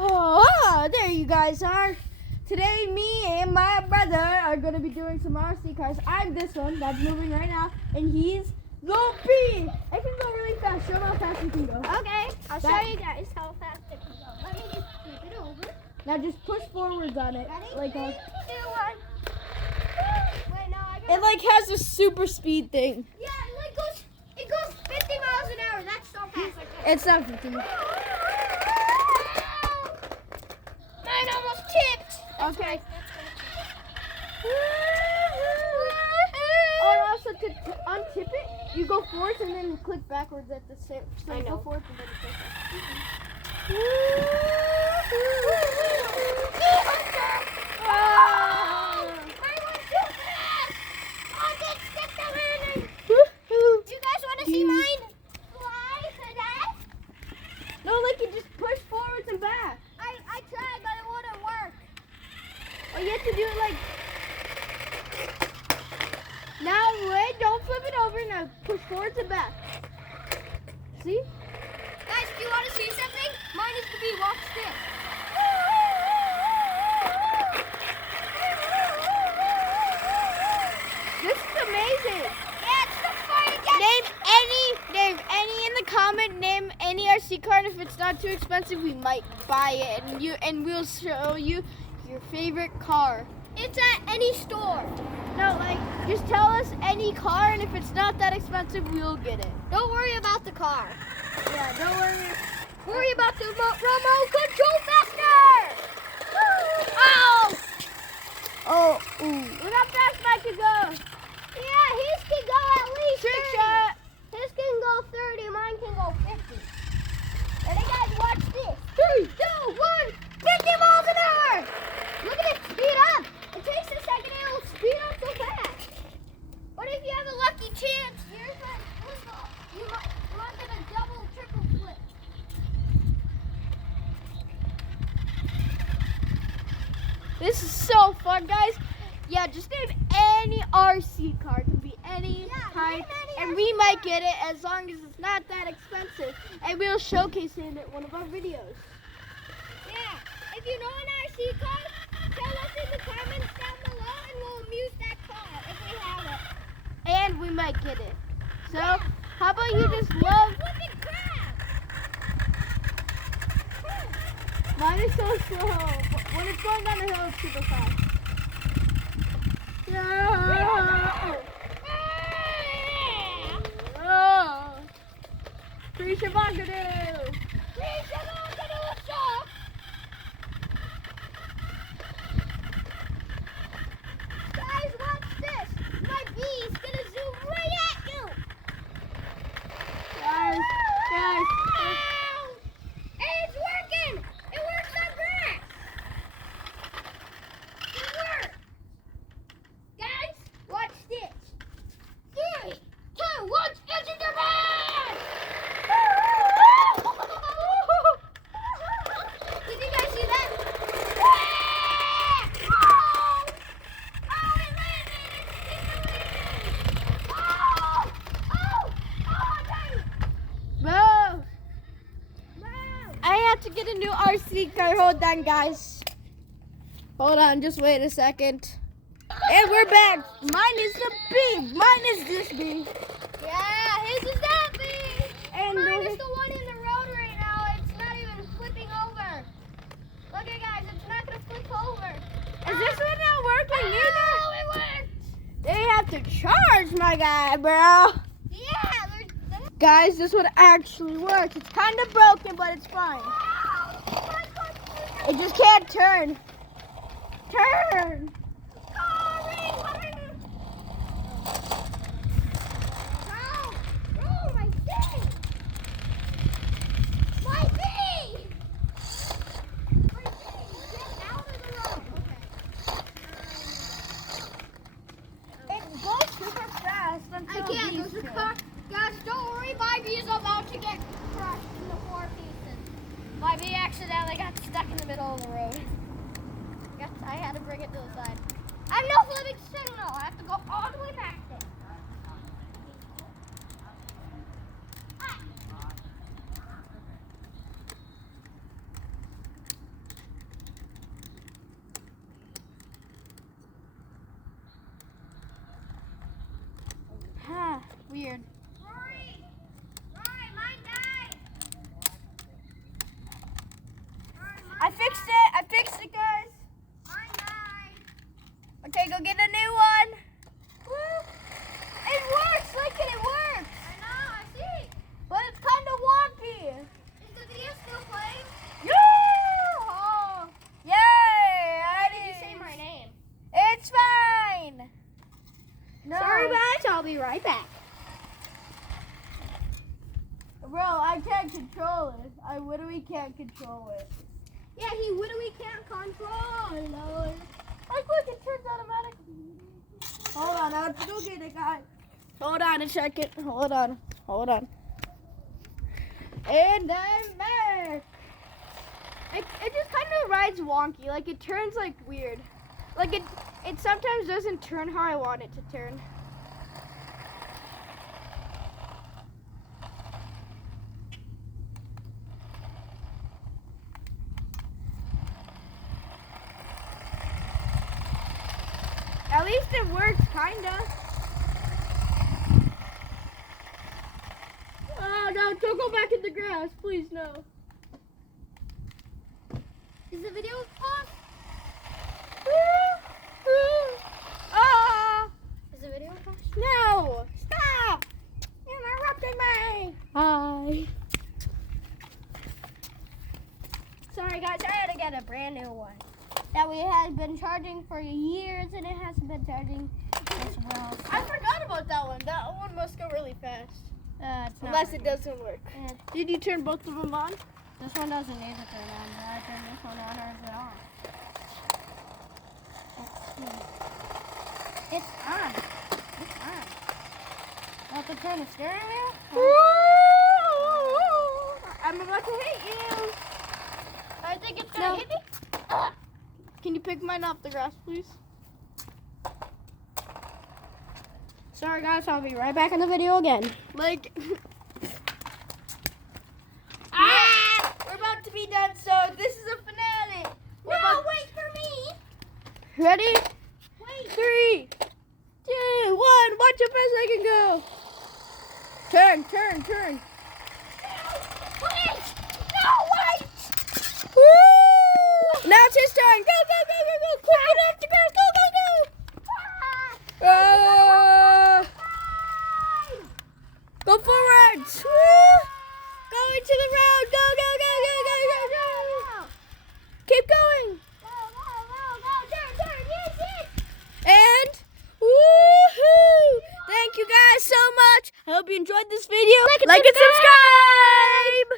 Oh, there you guys are. Today, me and my brother are going to be doing some RC cars. I'm this one that's moving right now, and he's Loopy. I can go really fast. Show him how fast you can go. Okay, I'll show you guys how fast it can go. Let me just flip it over. Now just push forwards on it. Ready? Like 3, 2, 1. Wait, no, I got it like has a super speed thing. Yeah, it goes 50 miles an hour. That's so fast. It's not 50. Mine almost tipped. Okay. Oh, and also to untip it, you go forwards and then click backwards at the same. So you go forwards and then click You guys want to see mine fly today? No, like you just push forwards and back. I tried, but it wouldn't work. Or you have to do it like. Now wait, don't flip it over. Now push forwards and back. See? Guys, do you want to see something? Mine is to be watch this. This is amazing. Yeah, it's the fun again. Name any in the comment. Name any RC car, and if it's not too expensive, we might buy it, and we'll show you your favorite car. It's at any store. No, like just tell us any car, and if it's not that expensive, we'll get it. Don't worry about the car. Yeah, don't worry. Worry about the remote control faster. Ow! Oh, ooh. Look how fast mine can go. Yeah, his can go at least Trick 30. shot. His can go 30, mine can go 50. Ready, guys? Watch this. 3, 2, 1, 50 miles an hour. Look at it speed up. It takes a second and it'll speed up so fast. But if you have a lucky chance, you might get a double, triple flip. This is so fun, guys. Yeah, just name any RC car. It can be any type, and we might get it as long as it's not that expensive. And we'll showcase it in one of our videos. Yeah, if you know an RC car, tell us in the comments down below and we'll amuse that car if we have it. And we might get it. So, how about you just love... Flipping crap! Mine is so slow. When it's going down the hill, it's super fast. Yeah. Oh. Pre-Shabakadoo. Guys, watch this. My bee is gonna zoom right at you. Guys. Hey, it's working. It works on grass. It works. Guys, watch this. 3, 2, 1, into the van. Did you guys see that? Whoa. I have to get a new RC car. Hold on, guys. Hold on, just wait a second. And we're back. Mine is the B. Mine is this B. Yeah, his is that big. And Mine is the one in the road right now. It's not even flipping over. Look at guys, it's not gonna flip over. Is this one not working either? Oh, it worked. They have to charge my guy, bro. Yeah, Guys, this one actually works. It's kind of broken, but it's fine. It just can't turn. Turn. Oh, my thing. My bee. Get out of the road. It goes super fast I until can't. these There's a two. car. Guys, don't worry. My bee is about to get crushed into 4 pieces. My bee accidentally got stuck in the middle of the road. Yes, I had to bring it to the side. I have no flipping signal. I have to go all the way back there. I fixed it, guys. Mine died. Okay, go get a new one. Woo. It works, look at it works. I know, I see. But it's kind of wonky. Is the video still playing? Yeah! Oh. Yay! Why did you say my name? It's fine. No. Sorry, guys. I'll be right back. Bro, I can't control it. I literally can't control it. Yeah, he literally can't control it. Like, look, it turns automatically. Hold on, I have to go get it, guys. Hold on a second. Hold on. And I'm back. It just kind of rides wonky. Like, it turns, like, weird. Like, it sometimes doesn't turn how I want it to turn. At least it works, kinda. Oh no, don't go back in the grass, please no. Is the video paused? Ah! Is the video paused? No! Stop! You're interrupting me! Hi. Sorry, guys. I had to get a brand new one. That we had been charging for years, and it hasn't been charging as well. I forgot about that one. That one must go really fast. It's not Unless it working. doesn't work. Did you turn both of them on? This one doesn't need to turn on, but I turned this one on or is it on? It's on. It's on. Have to turn the steering wheel? I'm about to hit you. I think it's gonna hit me. Can you pick mine off the grass, please? Sorry guys, I'll be right back in the video again. Like, we're about to be done, so this is a finale. Wait for me. Ready? Wait. 3, 2, 1. Watch how fast I can go. Turn. Wait. No, wait. Woo! Now it's his turn. Go. Quick, get off the grass. Go. Go forwards. Woo! Go into the road. Go. Keep going. And woohoo! Thank you guys so much. I hope you enjoyed this video. Like and subscribe.